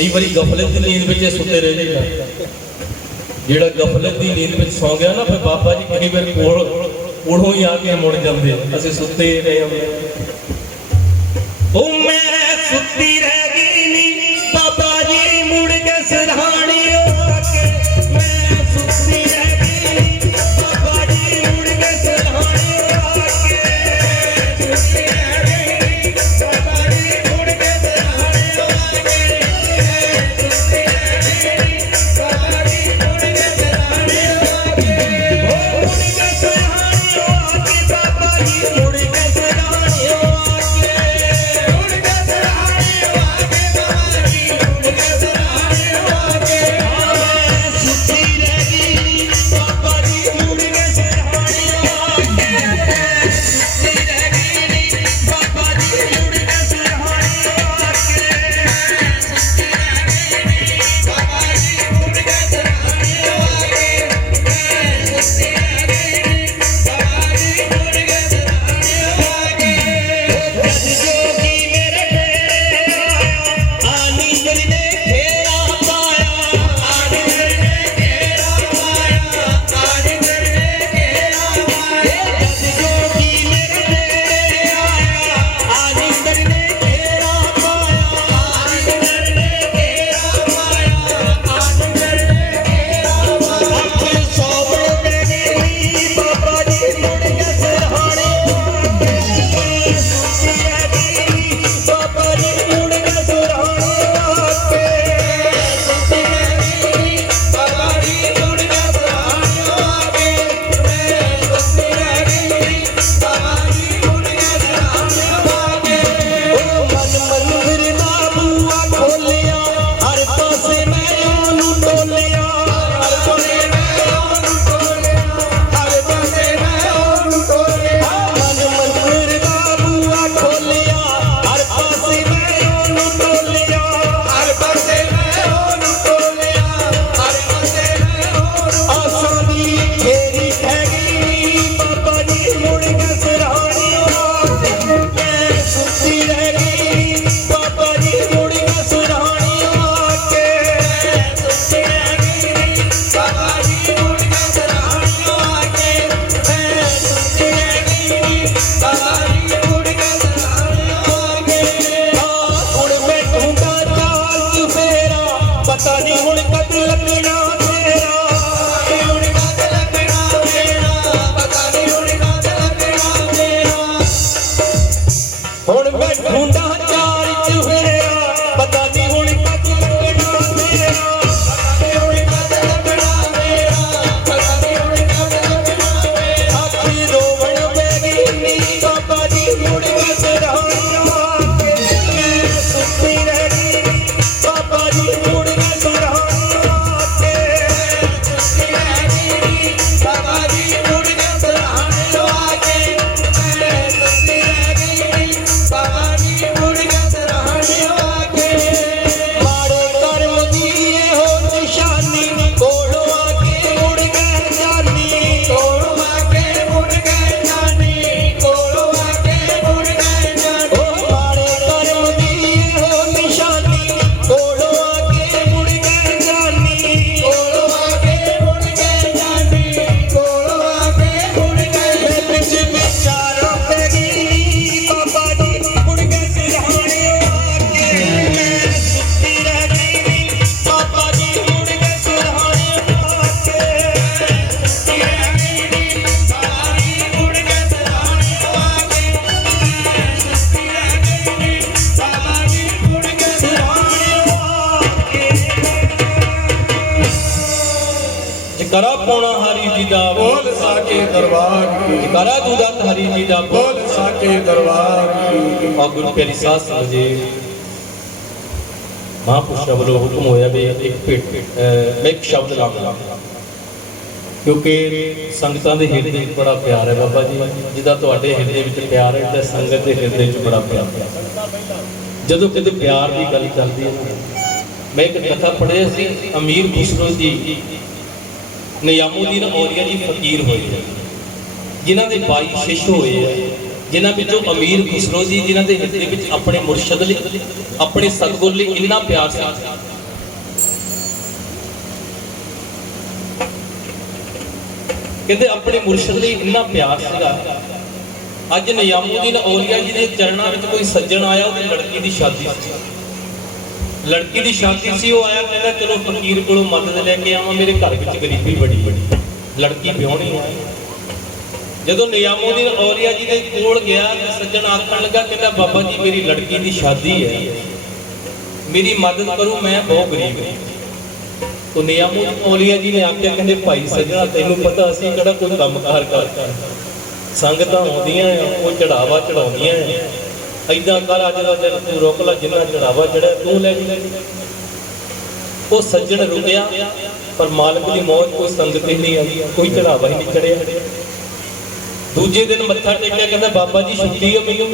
कई बार गफलत की नींद में सुते रह जाएगा, ਜਿਹੜਾ गफलत की नींद में सौ गया ना, फिर बाबा जी कई बार कोलों ही आके मुड़ जाते, असं सुते रहे मैं सुती रह गई नी बाबा जी मुड़ के सिरहानी आके, मैं सुती रह गई नी बाबा जी मुड़ के सिरहानी आके, सुती रह गई नी बाबा जी मुड़ के सिरहानी आके, सुती रह गई नी बाबा जी मुड़ के सिरहानी आके, मुड़ के सिरहानी आके बाबा जी मुड़ के सिरहानी आके, मुड़ के सिरहानी आके बाबा जी मुड़ के सिरहानी आके, सुती रह गई नी बाबा जी मुड़ के सिरहानी आके, सुती रह गई नी बाबा जी मुड़ के सिरहानी आके, सुती रह गई नी बाबा जी मुड़ के सिरहानी आके, सुती रह गई नी बाबा जी मुड़ के सिरहानी आके, जग जोगी मेरे डेरे आया, आनी जरी ने घेरा पाया, आनी जरी ने घेरा पाया, आनी जरी ने घेरा पाया, जग जोगी मेरे डेरे आया, आनी जरी ने घेरा पाया, आनी जरी ने घेरा पाया, आनी जरी ने घेरा पाया, अपने सौबड़ देने हुई बाबा जी मुड़ के सिरहाने आके, सुती रह गई नी बाबा जी मुड़ के सिरहाने आके, सुती रह गई नी बाबा जी मुड़ के सिरहाने आके, सुती रह गई नी बाबा जी मुड़ के सिरहाने आके, ओ मन मंदिर दा बूआ खोलिया, हर पासे मैं ओनू टोलिया, हर पासे मैं ओनू टोलिया, हर पासे मैं ओनू टोलिया, मन मंदिर दा बूआ खोलिया, हर पासे मैं ओनू टोलिया, हर पासे मैं ओनू टोलिया, हर पासे मैं ओनू, आसां दी घेरी पै गई नी बाबा जी मुड़ के सिरहाने आके, मैं सुती रह गई नी बाबा जी मुड़ के सिरहाने आके, सुती रह गई नी बाबा जी मुड़ के सिरहाने आके, मैं सुती रह गई नी बाबा जी मुड़ के सिरहाने आके, हुण बैठूंगा चाल चुफेरा, पता नहीं हुण कद लगना तेरा, हुण कद लगना तेरा, पता नहीं हुण कद लगना तेरा, हुण बैठूंगा चाल चुफेरा, पता नहीं हुण कद लगना तेरा, पता नहीं हुण कद लगना तेरा, पता नहीं हुण कद लगना तेरा, अखी रोवण बैगी नी बाबा जी मुड़ के सिरहाने आके, मैं सुती रह गई नी बाबा जी मुड़ के सिरहाने आके, सुती रह गई नी बाबा जी मुड़ के सिरहाने आके, मैं सुती रह गई नी बाबा जी मुड़ के सिरहाने आके, माड़े कर्म दिए हो निशानी, कोलों आके मुड़ गए जानी, कोलों आके मुड़ गए जानी, कोलों आके मुड़ गए जानी, ओ माड़े कर्म दिए हो निशानी, कोलों आके मुड़ गए जानी, कोलों आके मुड़ गए जानी, कोलों आके मुड़ गए, मैं बिच विचारों पे गई बाबा जी मुड़ के सिरहाने आके, मैं सुती रह गई नी बाबा जी मुड़ के सिरहाने आके, सुती रह गई नी बाबा जी मुड़ के सिरहाने आके, सुती रह गई नी बाबा जी मुड़ के सिरहाने आके। जकरा पौना हरि जी दा बोल साके दरबार की, जकरा दूधा हरि जी दा बोल साके दरबार की, आ गुरु प्यारी साध संगत जी, महापुरुषां ਵੱਲੋਂ हुक्म होया भी एक मैं एक शब्द लाऊंगा, क्योंकि संगतां दे हिरदे ਵਿੱਚ बड़ा प्यार है बाबा जी, जिदा ਤੁਹਾਡੇ ਹਿਰਦੇ ਵਿੱਚ ਪਿਆਰ ਹੈ ਤੇ ਸੰਗਤ ਦੇ ਹਿਰਦੇ ਵਿੱਚ बड़ा प्यार है। ਜਦੋਂ ਕਿਤੇ ਪਿਆਰ ਦੀ ਗੱਲ ਚੱਲਦੀ ਹੈ, मैं एक कथा पढ़ी सी, अमीर खुसरो जी नियामुद्दीन औलिया जी फकीर होए, जिन्हां दे 22 शिष्य होए, जिन्हां विचों अमीर खुसरो जी जिन्हां दे हिरदे विच अपने मुर्शद लई अपने सतगुर लई इन्ना प्यार सी ਕਹਿੰਦੇ ਆਪਣੇ ਮੁਰਸ਼ਿਦ ਲਈ ਇੰਨਾ ਪਿਆਰ ਸੀਗਾ। ਅੱਜ ਨਿਜ਼ਾਮੁਦੀਨ ਔਲੀਆ ਜੀ ਦੇ ਚਰਨਾਂ ਵਿੱਚ ਕੋਈ ਸੱਜਣ ਆਇਆ, ਉਹਦੀ ਲੜਕੀ ਦੀ ਸ਼ਾਦੀ ਸੀ। ਲੜਕੀ ਦੀ ਸ਼ਾਦੀ ਸੀ, ਉਹ ਆਇਆ ਕਹਿੰਦਾ ਚਲੋ ਫਕੀਰ ਕੋਲੋਂ ਮਦਦ ਲੈ ਕੇ ਆਵਾਂ, ਮੇਰੇ ਘਰ ਵਿੱਚ ਗਰੀਬੀ ਬੜੀ ਲੜਕੀ ਵਿਆਹਣੀ ਹੈ। ਜਦੋਂ ਨਿਜ਼ਾਮੁਦੀਨ ਔਲੀਆ ਜੀ ਦੇ ਕੋਲ ਗਿਆ ਤੇ ਸੱਜਣ ਆਖਣ ਲੱਗਾ, ਕਹਿੰਦਾ ਬਾਬਾ ਜੀ ਮੇਰੀ ਲੜਕੀ ਦੀ ਸ਼ਾਦੀ ਹੈ, ਮੇਰੀ ਮਦਦ ਕਰੋ, ਮੈਂ ਬਹੁਤ ਗਰੀਬ ਹਾਂ। तो नियामुद्दीन औलिया जी ने आख्या, कहते भाई सजना तेनू पता असीं किहड़ा कोई काम कार करदा, संगतां आउंदियां कोई चढ़ावा चढ़ाउंदियां, ऐदां कर अज दा दिन तू रोक ला, जिन्ना चढ़ावा चढ़िया तू लै जा। वो सज्जन रुकिया पर मालिक की मौज कोई संगत ही नहीं आई, कोई चढ़ावा ही नहीं चढ़िया। दूजे दिन मत्था टेकिया, कहता बाबा जी छुट्टी है मैनूं।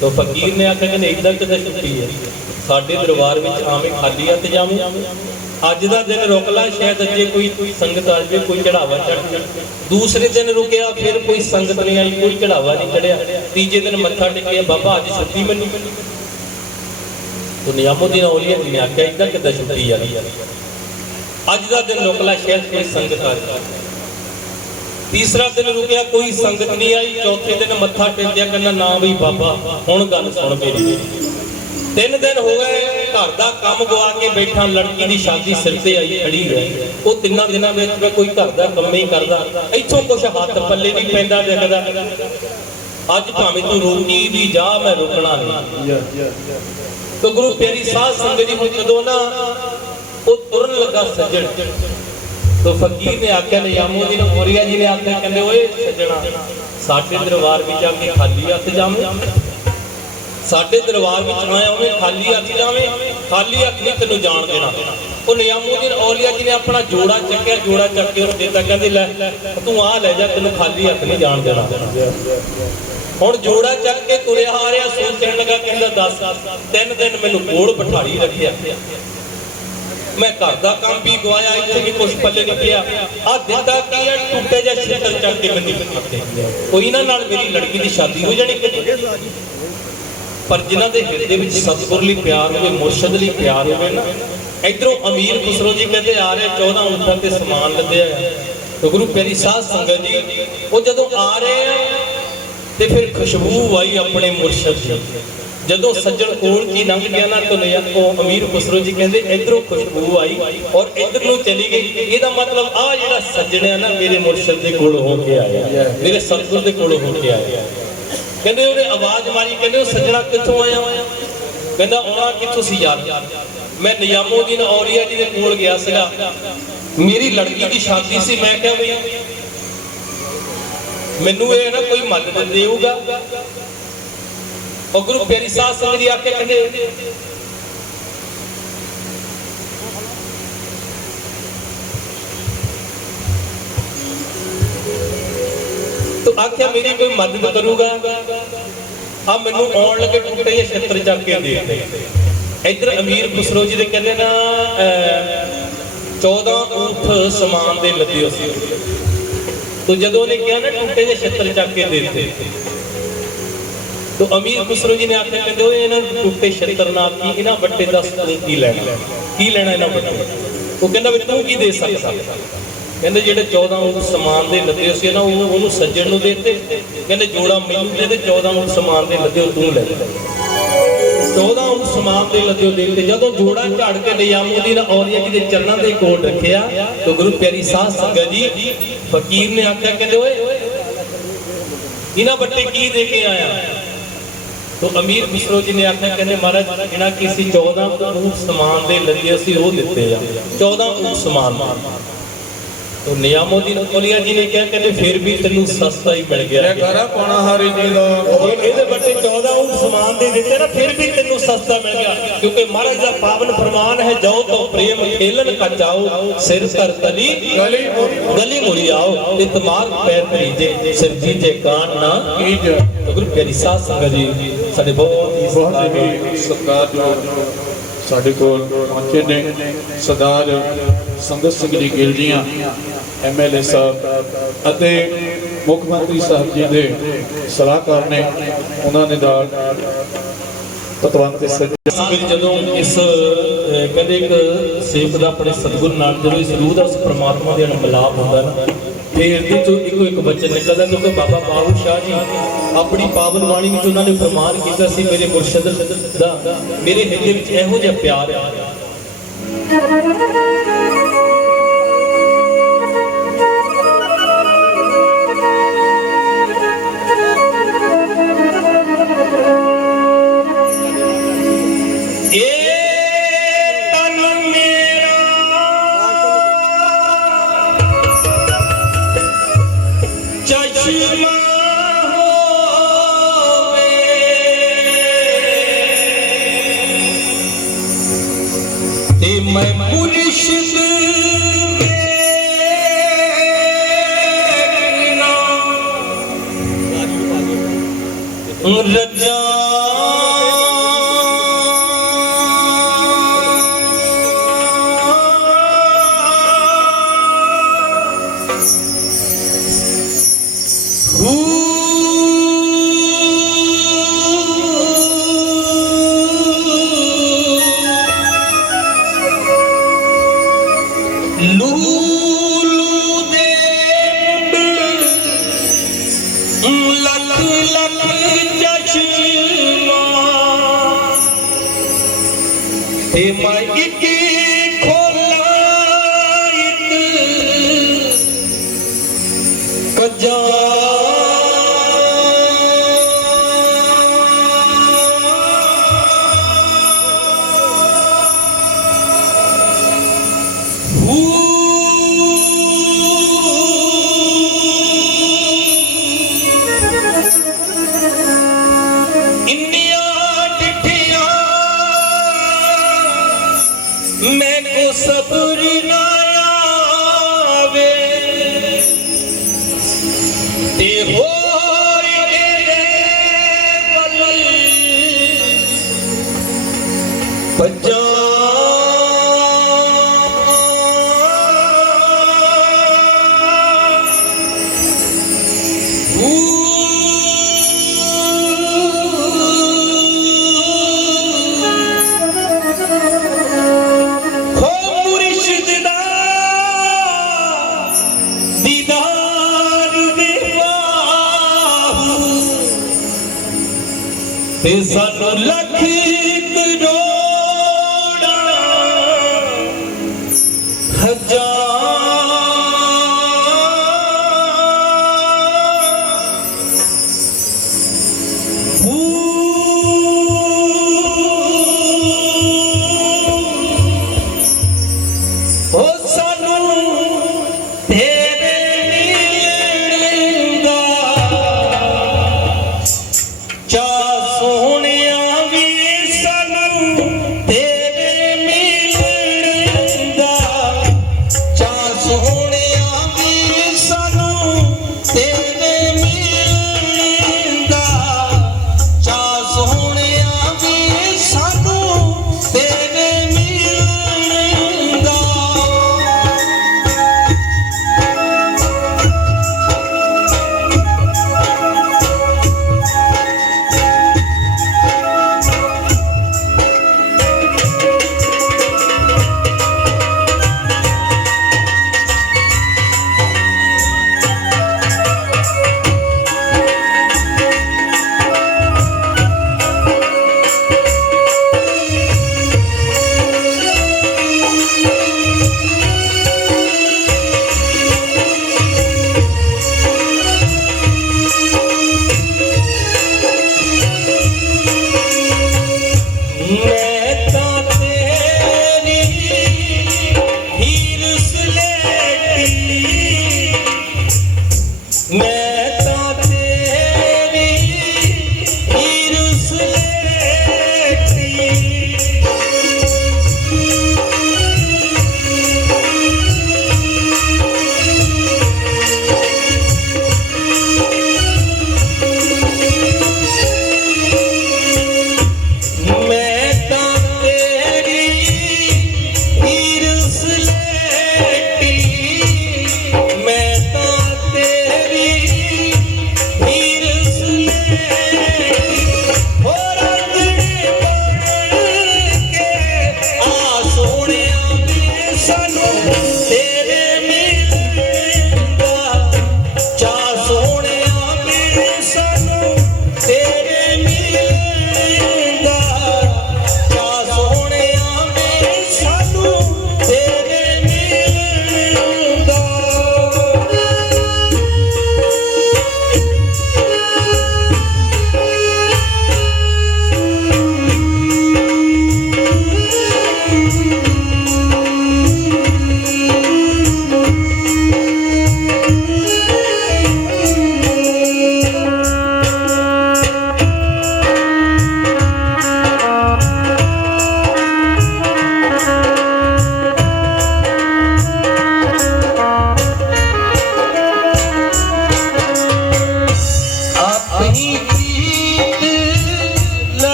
तो फकीर ने आख्या कि इदां किते छुट्टी है, साडे दरबार विच आवें खाली हत्थ जावें, अज दा दिन रुक ला, शायद अजे कोई संगत आ जाए, कोई चढ़ावा चढ़ जाए। दूसरे दिन रुकिया, फिर कोई संगत नहीं आई, कोई चढ़ावा नहीं चढ़िया। तीजे दिन मत्था टेकिया, बाबा अज छुट्टी मैनूं। तो नियामुद्दीन औलिया जी ने आख्या इदां किदां छुट्टी आ गई, अज दा दिन रुक ला, शायद कोई संगत आ जाए। तीसरा दिन रुकिया, कोई संगत नहीं आई। चौथे दिन मत्था टेकिया, कहना ना बई बाबा हुण गल सुण मेरी। 3 दिन हो गए, घर का काम गवा के बैठा, लड़की की शादी सिर से आई खड़ी है। वो 3 दिनों में कोई घर का काम नहीं करता, इथों कुछ हाथ पल्ले नहीं पैंदा देखदा। अज भावें तू रोकी भी जा, मैं रुकना नहीं। तो गुरु प्यारी साध संगत जी जदों ना वो तुरन लगा सज्जन, तो फकीर ने आख्या, नियामुद्दीन औलिया जी ने आख्या, कहते ओए सज्जना साडे दरबार में जाके खाली हथ जावें, साडे दरबार में आया होवें खाली हथ जावें, खाली हथ नहीं तेनों जान देना। वो नियामुद्दीन औलिया जी ने अपना जोड़ा चक्या, जोड़ा चक के देता, कहते लै तू आ लै जा, तेनों खाली हथ नहीं जान देना। हुण जोड़ा चक के तुरिया आ रहा, सोचण लगा, कहता दस 3 दिन मैनूं कोल बिठाई रखिया, मैं घर का काम भी गवाया, इत्थे भी कुछ पल्ले नहीं पिया। आ दिता की है, टूटे जा छितर चक के मैनूं दिखाते, कोई इन्हां नाल मेरी लड़की की शादी हो जानी। पर जिन्हां दे हिरदे विच सतगुर लई प्यार होवे, मुर्शद लई प्यार होवे ना, इधरों अमीर खुसरो जी कहते आ रहे 14 ऊंटां ते समान लदया है। तो गुरु प्यारी साध संगत जी वो जदों आ रहे हैं ते फिर खुशबू आई अपने मुर्शद की। जदों सज्जन कोल की लंघ गया ना, तो अमीर खुसरो जी कहते इधरों खुशबू आई और इधर नूं चली गई। इहदा मतलब आ जिहड़ा सज्जन है ना, मेरे मुर्शद दे कोल हो के आया, मेरे सतगुर दे कोल हो के आया। कहते उन्हें आवाज मारी, कहते सज्जना कित्थों आया? कहता आना कित्थों सी यार, मैं नियामुद्दीन औलिया जी दे कोल गया सीगा, मेरी लड़की की शादी सी। मैं क्या भई मैनूं ये ना कोई मदद देऊगा। और गुरु प्यारी साध संगत जी आके कहते तो आख्या मेरी कोई मदद करूगा। हाँ मैनू आउण लगे टुटे जे छत्र चक के दे। इधर अमीर खुसरो जी दे कहते ना 14 ऊठ समान दे लदे सी। तो जदों ने कहा ना टुटे जे छत्र चक के देते, तो अमीर खुसरो जी ने आख्या, कहते इन्हां टुटे छत्र नाल की इन्हां बट्टे दा की लेना, की लेना इन्हां बट्टे। वो कहंदा भी तू की दे सकदा? कहते जेडे 14 ऊंट समान दे लदे सी ना, उन्होंने सज्जन नूं देते। कहते जोड़ा मैनूं दे दे, 14 ऊंट समान दे लदे तू ले। 14 ऊंट समान दे लदे देते। जदों जोड़ा झाड़ के नियामुद्दीन औलिया जी दे चरणों दे कोल रखिया, तो गुरु प्यारी साध संगत जी फकीर ने आख्या, कहते ओए इन्हां बट्टे की दे के आया? तो अमीर खुसरो जी ने आख्या, कहते महाराज इन्हां किसी 14 ऊंट समान दे लदे सी, वो दिते आ 14 ऊंट समान। तो नियामुद्दीन औलिया जी ने क्या कहते फिर भी तेनू सस्ता ही मिल गया। जयकारा पाना हरि जी दा। ਇਹਦੇ ਬੱਟੇ 14 ऊंट समान दे देते ना, फिर भी तेनू सस्ता मिल गया। क्योंकि महाराज का पावन फरमान है, जाओ तो प्रेम खेलन का जाओ, सिर कर तली गली मुड़ी आओ, इतमार पैर भरीजे सिर जीजे कान ना कीजे। तो गुरु प्यारी साध संगत जी साडे बहुत ही सत्कारयोग साडे कोल पहुंचे ने सरदार संगत सिंह जी गिल जी MLA साहब अते मुख मंत्री साहब जी दे सलाहकार ने, उन्होंने ਪਤਵੰਤ ਸੱਜਣ ਫਿਰ ਜਦੋਂ ਇਸ ਕਹਿੰਦੇ ਇੱਕ ਸੇਵਕ ਦਾ ਆਪਣੇ ਸਤਿਗੁਰੂ ਨਾਲ ਜਦੋਂ ਇਸ ਰੂਹ ਦਾ ਉਸ ਪ੍ਰਮਾਤਮਾ ਦੇ ਨਾਲ ਮਿਲਾਪ ਹੁੰਦਾ ਨਾ, ਫਿਰ ਇਹਦੇ ਚੋਂ ਇੱਕੋ ਇੱਕ ਬਚਨ ਨਿਕਲਦਾ, ਕਿਉਂਕਿ ਬਾਬਾ ਬਾਬੂ ਸ਼ਾਹ ਜੀ ਆਪਣੀ ਪਾਵਨ ਬਾਣੀ ਵਿੱਚ ਉਹਨਾਂ ਨੇ ਫਰਮਾਨ ਕੀਤਾ ਸੀ, ਮੇਰੇ ਮੁਰਸ਼ਿਦ ਦਾ ਮੇਰੇ ਹਿਰਦੇ ਵਿੱਚ ਇਹੋ ਜਿਹਾ ਪਿਆਰ ਆ मैं मुर्शिद रजा सानू लख करोड़ा सोने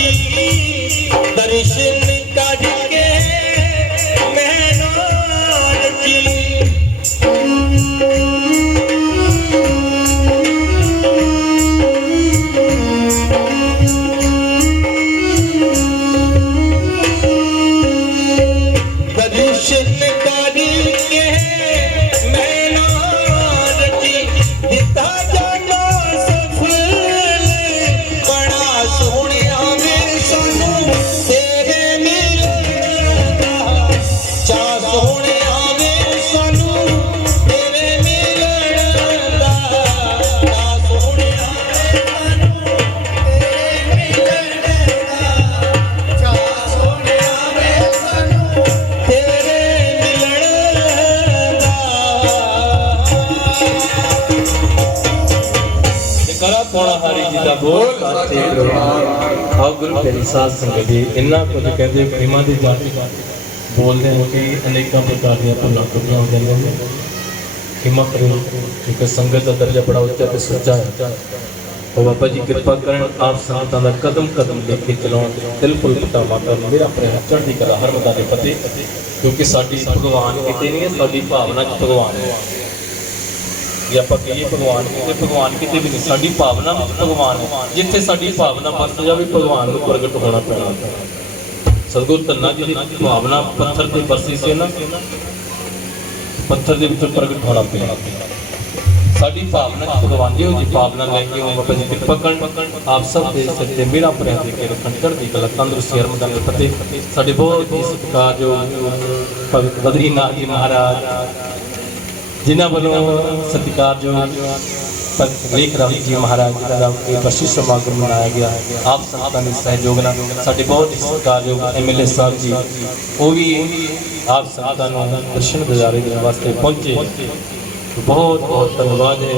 जी दर्शन करके मैनू जी दर्शन करके मैनू जी दिता जाना सफल बड़ा सोहणिया वे सानू तेरे मिलन दा चा सोहणिया वे सानू तेरे मिलन दा चा सोहणिया वे सानू तेरे मिलन दा चा सोहणिया वे सानू तेरे मिलन दा करा पौना हरी जी का बोल साचे दरबार आओ गुरु तेरी साध संगत जी इन्ना कुछ कहते प्रेमां दी जाति बोलते हैं कि अनेकों प्रकार दी भुलां टुटियां हो जांदियां ने हिम्मत करो क्योंकि संगत का दर्जा बड़ा उच्चा ते सच्चा है और बाबा जी कृपा करन आप संगतां दा कदम कदम लेके चलाउण दिल फुल पता माता मेरा अपने चढ़दी कला हर बंदा दे फतेह क्योंकि साडी भगवान किते नहीं है साडी भावना च भगवान है जे आप कहिए भगवान किते भी नहीं साडी भावना में भगवान है जिथे साडी भावना बस जावे भगवान नूं प्रगट होना पैना सतगुरु धन्ना जी दी भावना पत्थर ते बरसी से ना पत्थर दे विच प्रगट होना पैना साडी भावना च भगवान जी जी भावना लेके आओ बाबा जी कृपा करन आप सब दे सिर ते मेरा प्रेम दे के रखन चढ़दी कला तंदुरुस्ती हरमदान दे फतेह साडे बहुत ही सत्कार जो भगत बद्रीनाथ जी महाराज जिन्हां वालों सत्कार जो लेख राम जी महाराज जी का बख्शिश समागम मनाया गया आप संतां दे सहयोग नाल साडे बहुत ही सत्कारयोग MLA साहब जी वो भी आप संतां नूं दर्शन गुजारे देने वास्ते पहुंचे बहुत बहुत धन्यवाद है